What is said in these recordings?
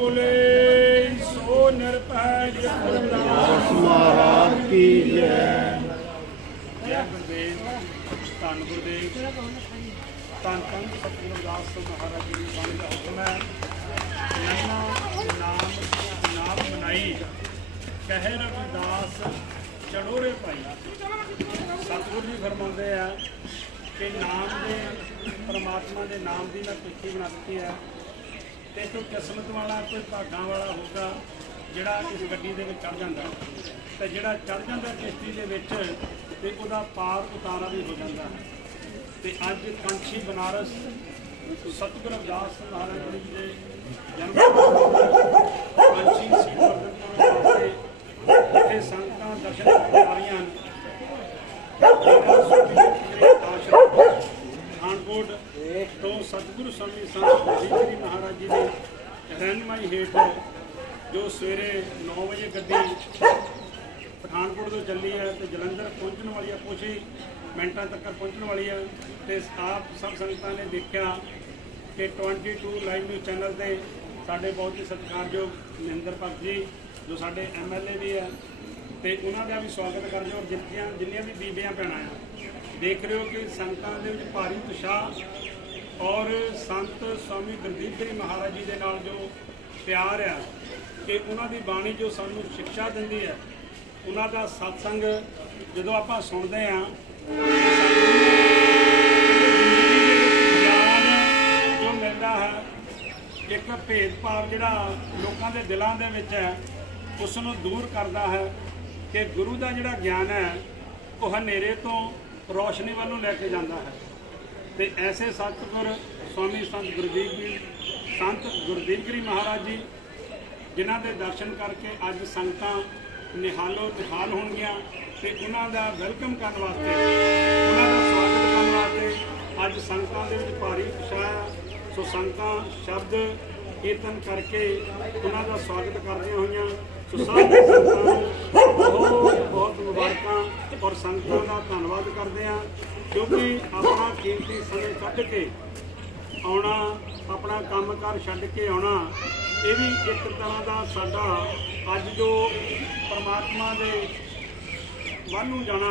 ਬੋਲੇ ਸੋ ਨਿਰਭੈ ਜਗਤ ਮਹਾਰਾਜ ਕੀ ਜੈ ਜੈ ਗੁਰਦੇਵ ਧੰਨ ਗੁਰਦੇਵ ਧੰਨ ਧੰਨ ਸਤਿਗੁਰੂ ਦਾਸ ਮਹਾਰਾਜ ਜੀ ਦੀ ਬਾਣੀ ਦਾ ਹੁਕਮ ਹੈ ਨਾਮ ਨਾਮ ਮਨਾਈ ਕਹਿ ਰਵਿਦਾਸ ਚੜੋਰੇ ਪਾਈ ਸਤਿਗੁਰੂ ਜੀ ਫਰਮਾਉਂਦੇ ਆ ਕਿ ਨਾਮ ਦੇ ਪਰਮਾਤਮਾ ਦੇ ਨਾਮ ਦੀ ਮੈਂ ਕੁੱਖੀ ਬਣਾ ਦਿੱਤੀ ਹੈ ਤੇ ਕੋਈ ਕਿਸਮਤ ਵਾਲਾ, ਕੋਈ ਭਾਗਾਂ ਵਾਲਾ ਹੋਊਗਾ, ਜਿਹੜਾ ਇਸ ਗੱਡੀ ਦੇ ਵਿੱਚ ਚੜ ਜਾਂਦਾ। ਤੇ ਜਿਹੜਾ ਚੜ ਜਾਂਦਾ ਕਿਸ਼ਤੀ ਦੇ ਵਿੱਚ, ਤੇ ਉਹਦਾ ਪਾਰ ਉਤਾਰਾ ਵੀ ਹੋ ਜਾਂਦਾ। ਹੈ ਤੇ ਅੱਜ ਕਾਂਛੀ ਬਨਾਰਸ ਸਤਿਗੁਰੂ ਅਰਦਾਸ ਮਹਾਰਾਜ ਜੀ ਦੇ ਜਨਮ ਕਾਂਛੀ ਸੀ ਵਰਦਨ ਵਾਸਤੇ ਇੱਥੇ ਸੰਗਤਾਂ ਦਰਸ਼ਨ ਕਰਨ ਵਾਲੀਆਂ ਹਨ ਪਠਾਨਕੋਟ ਤੋਂ ਸਤਿਗੁਰੂ ਸਵਾਮੀ ਸੰਤ ਜੀ ਮਹਾਰਾਜ ਜੀ ਦੇ ਰਹਿਨਮਾਈ ਹੇਠ ਜੋ ਸਵੇਰੇ 9 ਵਜੇ ਗੱਡੀ ਪਠਾਨਕੋਟ ਤੋਂ ਚੱਲੀ ਹੈ ਤੇ ਜਲੰਧਰ ਪਹੁੰਚਣ ਵਾਲੀ ਹੈ, ਕੁਛ ਹੀ ਮਿੰਟਾਂ ਤੱਕ ਪਹੁੰਚਣ ਵਾਲੀ ਹੈ ਤੇ ਆਪ ਸਭ ਸੰਗਤਾਂ ਨੇ ਦੇਖਿਆ ਕਿ 22 ਲਾਈਵ ਨਿਊਜ਼ ਚੈਨਲ ਤੇ ਸਾਡੇ ਬਹੁਤ ਹੀ ਸਤਿਕਾਰਯੋਗ ਮਹਿੰਦਰ ਭਗਤ ਜੀ, ਜੋ ਸਾਡੇ ਐਮਐਲਏ ਵੀ ਹੈ ਤੇ ਉਹਨਾਂ ਦਾ ਵੀ ਸਵਾਗਤ ਕਰਦੇ ਔਰ ਜਿੱਤੀਆਂ ਜਿੰਨੀਆਂ ਵੀ ਬੀਬੀਆਂ ਭੈਣਾਂ ਆ, ਦੇਖ ਰਹੇ ਹੋ ਕਿ ਸੰਗਤਾਂ ਦੇ ਵਿੱਚ ਭਾਰੀ ਉਤਸ਼ਾਹ ਔਰ ਸੰਤ ਸਵਾਮੀ ਗੁਰਦੀਪ ਗਿਰੀ ਮਹਾਰਾਜ ਜੀ ਦੇ ਨਾਲ ਜੋ ਪਿਆਰ ਆ ਕਿ ਉਹਨਾਂ ਦੀ ਬਾਣੀ ਜੋ ਸਾਨੂੰ ਸਿੱਖਿਆ ਦਿੰਦੀ ਹੈ, ਉਹਨਾਂ ਦਾ ਸਤਸੰਗ ਜਦੋਂ ਆਪਾਂ ਸੁਣਦੇ ਆ ਗਿਆਨ ਜੋ ਮਿਲਦਾ ਹੈ, ਇੱਕ ਭੇਦਭਾਵ ਜਿਹੜਾ ਲੋਕਾਂ ਦੇ ਦਿਲਾਂ ਦੇ ਵਿੱਚ ਹੈ, ਉਸ ਨੂੰ ਦੂਰ ਕਰਦਾ ਹੈ ਕਿ ਗੁਰੂ ਦਾ ਜਿਹੜਾ ਗਿਆਨ ਹੈ, ਉਹ ਹਨੇਰੇ ਤੋਂ ਰੋਸ਼ਨੀ ਵੱਲ ਨੂੰ ਲੈ ਕੇ ਜਾਂਦਾ ਹੈ। ਤੇ ਐਸੇ ਸਤਿਗੁਰ ਸਵਾਮੀ ਸੰਤ ਗੁਰਦੀਪ ਜੀ, ਸੰਤ ਗੁਰਦੀਪ ਜੀ ਮਹਾਰਾਜ ਜੀ, ਜਿਨ੍ਹਾਂ ਦੇ ਦਰਸ਼ਨ ਕਰਕੇ ਅੱਜ ਸੰਗਤਾਂ ਨਿਹਾਲੋ ਨਿਹਾਲ ਹੋਣਗੀਆਂ ਤੇ ਉਹਨਾਂ ਦਾ ਵੈਲਕਮ ਕਰਨ ਵਾਸਤੇ, ਉਹਨਾਂ ਦਾ ਸਵਾਗਤ ਕਰਨ ਵਾਸਤੇ ਅੱਜ ਸੰਗਤਾਂ ਦੇ ਵਿੱਚ ਭਾਰੀ ਉਤਸ਼ਾਹ ਸੋ ਸੰਗਤਾਂ ਸ਼ਬਦ ਕੀਰਤਨ ਕਰਕੇ ਉਹਨਾਂ ਦਾ ਸਵਾਗਤ ਕਰਦੀਆਂ ਹੋਈਆਂ। ਸੋ ਸਾਰੇ ਸੰਗਤਾਂ ਬਹੁਤ ਬਹੁਤ ਮੁਬਾਰਕਾਂ ਔਰ ਸੰਗਤਾਂ ਦਾ ਧੰਨਵਾਦ ਕਰਦੇ ਹਾਂ ਕਿਉਂਕਿ ਆਪਣਾ ਕੀਮਤੀ ਸਮੇਂ ਕੱਢ ਕੇ ਆਉਣਾ ਆਪਣਾ ਕੰਮਕਾਰ ਛੱਡ ਕੇ ਆਉਣਾ ਇਹ ਵੀ ਇੱਕ ਤਰ੍ਹਾਂ ਦਾ ਸਾਡਾ ਅੱਜ ਜੋ ਪਰਮਾਤਮਾ ਦੇ ਵੱਲ ਨੂੰ ਜਾਣਾ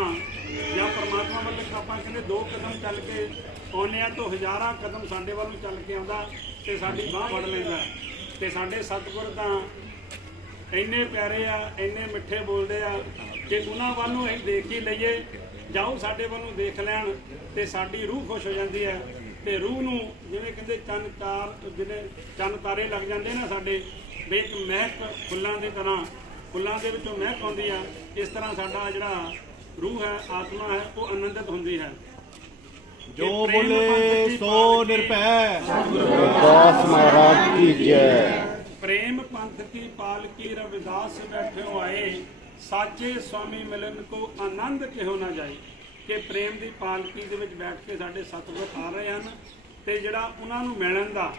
ਜਾਂ ਪਰਮਾਤਮਾ ਵੱਲ ਆਪਾਂ ਕਹਿੰਦੇ ਦੋ ਕਦਮ ਚੱਲ ਕੇ ਆਉਂਦੇ ਆ ਤੋਂ ਹਜ਼ਾਰਾਂ ਕਦਮ ਸਾਡੇ ਵੱਲ ਨੂੰ ਚੱਲ ਕੇ ਆਉਂਦਾ ਤੇ ਸਾਡੀ ਬਾਹ ਫੜ ਲੈਂਦਾ ਤੇ ਸਾਡੇ ਸਤਿਗੁਰ ਤਾਂ ਇੰਨੇ ਪਿਆਰੇ ਆ ਇੰਨੇ ਮਿੱਠੇ ਬੋਲਦੇ ਆ ਕਿ ਉਹਨਾਂ ਵੱਲ ਨੂੰ ਅਸੀਂ ਦੇਖ ਹੀ ਲਈਏ ਜਾਓ ਸਾਡੇ ਵੱਲ ਨੂੰ ਦੇਖ ਲੈਣ ਤੇ ਸਾਡੀ ਰੂਹ ਖੁਸ਼ ਹੋ ਜਾਂਦੀ ਹੈ ਤੇ ਰੂਹ ਨੂੰ ਜਿਵੇਂ ਕਹਿੰਦੇ ਚੰਨ ਤਾਰ ਜਿਹਨੇ ਚੰਨ ਤਾਰੇ ਲੱਗ ਜਾਂਦੇ ਨਾ ਸਾਡੇ ਵੀ ਇੱਕ ਮਹਿਕ ਫੁੱਲਾਂ ਦੀ ਤਰ੍ਹਾਂ ਫੁੱਲਾਂ ਦੇ ਵਿੱਚੋਂ ਮਹਿਕ ਆਉਂਦੀ ਆ ਇਸ ਤਰ੍ਹਾਂ ਸਾਡਾ ਜਿਹੜਾ ਰੂਹ ਹੈ ਆਤਮਾ ਹੈ ਉਹ ਆਨੰਦਿਤ ਹੁੰਦੀ ਹੈ। ਜੋ ਬੋਲੇ ਸੋ ਨਿਰਭੈ। ਦਾਸ ਮਹਾਰਾਜ ਕੀ ਜੈ। ਕੀ ਪਾਲਕੀ ਰਵਿਦਾਸ ਬੈਠਿਓ ਆਏ, ਸਾਚੇ ਸਵਾਮੀ ਮਿਲਨ ਕੋ ਆਨੰਦ ਕਿਹੋ ਨਾ ਜਾਏ, ਕਿ ਪ੍ਰੇਮ ਦੀ ਪਾਲਕੀ ਦੇ ਵਿੱਚ ਬੈਠ ਕੇ ਸਾਡੇ ਸਤਿਗੁਰ ਆ ਰਹੇ ਹਨ, ਤੇ ਜਿਹੜਾ ਉਹਨਾਂ ਨੂੰ ਮਿਲਣ ਦਾ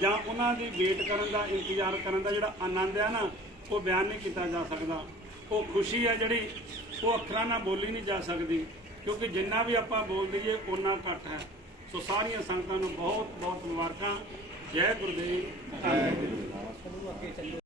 ਜਾਂ ਉਹਨਾਂ ਦੀ ਵੇਟ ਕਰਨ ਦਾ, ਇੰਤਜ਼ਾਰ ਕਰਨ ਦਾ ਜਿਹੜਾ ਆਨੰਦ ਆ ਨਾ, ਉਹ ਬਿਆਨ ਨਹੀਂ ਕੀਤਾ ਜਾ ਸਕਦਾ। ਉਹ ਖੁਸ਼ੀ ਹੈ ਜਿਹੜੀ, ਉਹ ਅੱਖਰਾਂ ਨਾਲ ਬੋਲੀ ਨਹੀਂ ਜਾ ਸਕਦੀ, ਕਿਉਂਕਿ ਜਿੰਨਾ ਵੀ ਆਪਾਂ ਬੋਲ ਦਈਏ ਉਹਨਾਂ ਘੱਟ ਹੈ। ਸੋ ਸਾਰੀਆਂ ਸੰਗਤਾਂ ਨੂੰ ਬਹੁਤ ਬਹੁਤ ਮੁਬਾਰਕਾਂ। ਜੈ ਗੁਰਦੇਵ, ਧੰਨਵਾਦ।